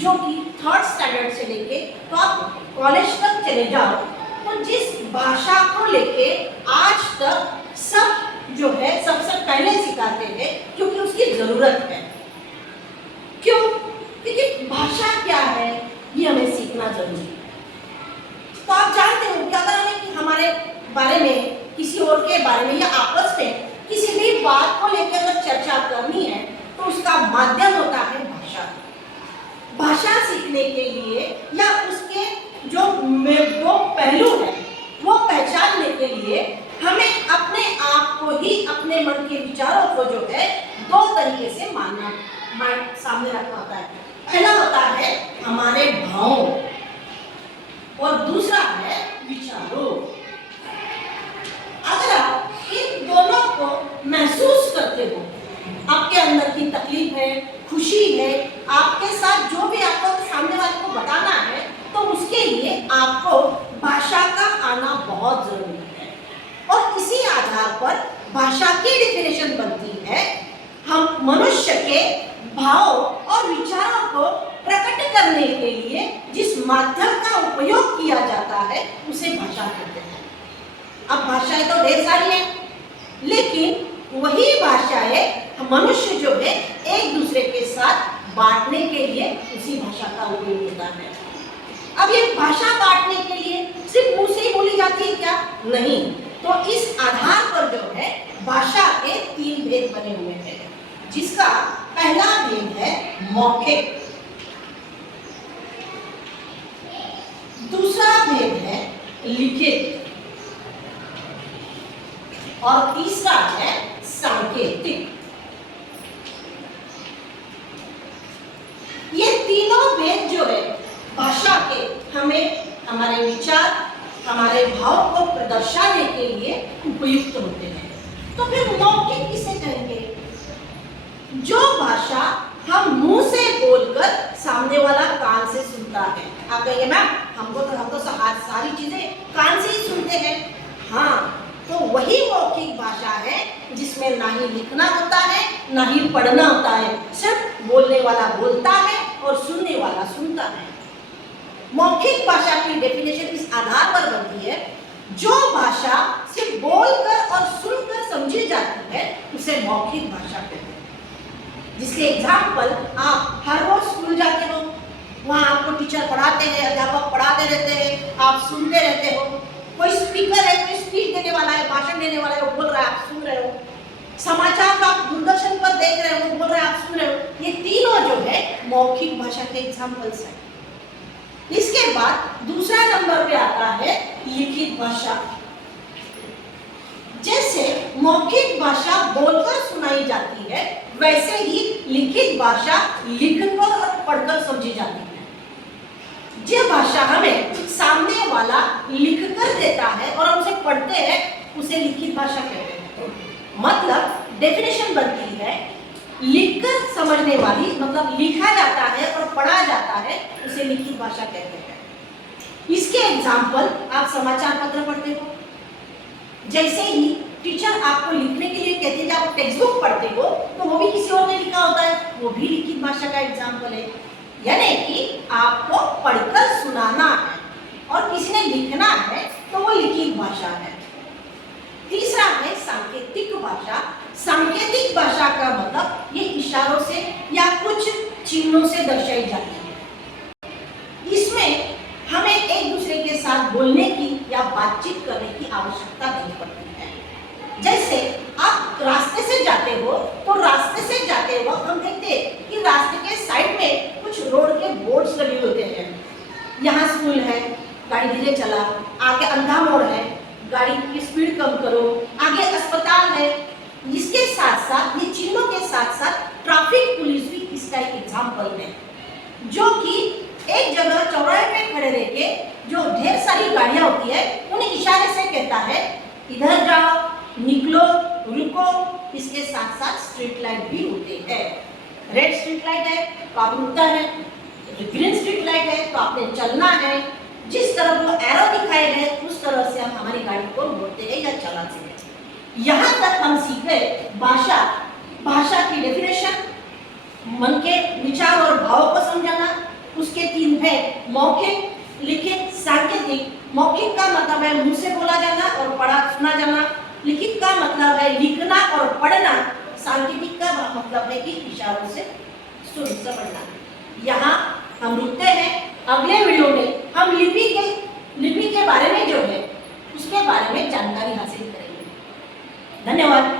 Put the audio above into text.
जो कि 3rd standard से लेके तो आप कॉलेज तक चले जाओ, तो जिस भाषा को लेके आज तक सब जो है सबसे पहले सिखाते हैं, क्योंकि उसकी जरूरत है। क्यों? क्योंकि भाषा क्या है ये हमें सीखना जरूरी है। तो आप जानते हो कि अगर हमें हमारे बारे में, किसी और के बारे में या आपस में किसी भी बात को लेकर अगर चर्चा करनी है तो उसका माध्यम होता है भाषा। भाषा सीखने के लिए या उसके जो दो पहलू है वो पहचानने के लिए हमें अपने आप को ही, अपने मन के विचारों को जो है दो तरीके से मानना, सामने रखना होता है। पहला होता है हमारे भावों और दूसरा है विचारों। अगर आप इन दोनों को महसूस करते हो, आपके अंदर की तकलीफ है, खुशी है, आपके साथ जो भी आपको सामने वाले को बताना है, तो उसके लिए आपको भाषा का आना बहुत जरूरी है। और इसी आधार पर भाषा की डेफिनेशन बनती है। हम मनुष्य के भाव और विचारों को प्रकट करने के लिए जिस माध्यम का उपयोग किया जाता है उसे भाषा कहते हैं। अब भाषाएं तो ढेर सारी हैं, लेकिन वही भाषाएं मनुष्य जो है एक दूसरे के साथ बांटने के लिए उसी भाषा का उपयोग होता है। अब ये भाषा बांटने के लिए सिर्फ मुंह से ही बोली जाती है क्या? नहीं। तो इस आधार पर जो है भाषा के 3 भेद बने हुए हैं, जिसका पहला भेद है मौखिक, दूसरा भेद है लिखित और तीसरा है सांकेतिक। ये तीनों भेद जो है भाषा के हमें हमारे विचार, हमारे भाव को प्रदर्शाने के लिए उपयुक्त होते हैं। तो फिर मौखिक किसे कहेंगे? जो भाषा हम मुंह से बोलकर सामने वाला कान से सुनता है। आप कहेंगे मैम हम तो सारी चीजें कान से ही सुनते हैं। हाँ, तो वही मौखिक भाषा है जिसमें ना ही लिखना होता है ना ही पढ़ना होता है, सिर्फ बोलने वाला बोलता है और सुनने वाला सुनता है। मौखिक भाषा की डेफिनेशन इस आधार पर बनती है, जो भाषा सिर्फ बोलकर और सुनकर समझी जाती है उसे मौखिक भाषा कहते हैं। जिसके एग्जाम्पल, आप हर रोज स्कूल जाते हो, वहाँ आपको टीचर पढ़ाते हैं, अध्यापक पढ़ाते रहते हैं, आप सुनते रहते हो। कोई स्पीकर है, कोई स्पीच देने वाला है, भाषण देने वाला है, वो बोल रहा है, आप सुन रहे हो। समाचार का आप दूरदर्शन पर देख रहे हो, वो बोल रहा है, आप सुन रहे हो। ये तीनों जो है मौखिक भाषा के एग्जाम्पल्स हैं। इसके बाद दूसरा नंबर पे आता है लिखित भाषा। जैसे मौखिक भाषा बोलकर सुनाई जाती है, वैसे ही लिखित भाषा लिखकर और पढ़कर समझी जाती है। जो भाषा हमें सामने वाला लिखकर देता है और हम उसे पढ़ते हैं, उसे लिखित भाषा कहते हैं। मतलब डेफिनेशन बनती है, लिखकर समझने वाली, मतलब लिखा जाता है और पढ़ा जाता है, उसे लिखित भाषा कहते हैं। इसके एग्जाम्पल आप समाचार पत्र पढ़ते हो, जैसे ही टीचर आपको लिखने के लिए कहते हैं कि आप टेक्स्ट बुक पढ़ते हो, तो वो भी किसी और ने लिखा होता है, वो भी लिखित भाषा का एग्जाम्पल है। यानी कि आपको पढ़कर सुनाना है और किसी ने लिखना है तो वो लिखित भाषा है। तीसरा है सांकेतिक भाषा। सांकेतिक भाषा का मतलब ये इशारों से या कुछ चिन्हों से दर्शाई जाती है। इसमें हमें एक दूसरे के साथ बोलने की या बातचीत करने की आवश्यकता नहीं पड़ती है। जैसे आप रास्ते से जाते हो, तो रास्ते से जाते वक्त हम देखते हैं कि रास्ते के साइड में कुछ रोड के बोर्ड्स लगे होते हैं। यहाँ स्कूल है, गाड़ी धीरे चला, आगे अंधा मोड़ है, गाड़ी की स्पीड कम करो, आगे अस्पताल है। इसके साथ साथ ये चिन्हों के साथ साथ ट्रैफिक पुलिस भी इसका एक एग्जाम्पल है, जो कि एक जगह चौराहे पे खड़े रह के जो ढेर सारी गाड़ियां होती है उन्हें इशारे से कहता है इधर जाओ, निकलो, रुको। इसके साथ साथ स्ट्रीट लाइट भी होते हैं। रेड स्ट्रीट लाइट है तो आप रुकना है, ग्रीन स्ट्रीट लाइट है तो आपने चलना है। जिस तरफ वो एरो दिखाए गए उस तरह से हम हमारी गाड़ी को मोड़ते हैं या चलाते हैं। यहाँ तक हम सीखे भाषा की डेफिनेशन, मन के विचार और भाव को समझाना, मौखिक, लिखित, सांकेतिक। मौखिक का मतलब है मुंह से बोला जाना और पढ़ा सुना जाना। लिखित का मतलब है लिखना और पढ़ना। सांकेतिक का मतलब है कि इशारों से सुन समझना। यहाँ हम रुकते हैं। अगले वीडियो में हम लिपि के बारे में जो है उसके बारे में जानकारी हासिल करेंगे। धन्यवाद।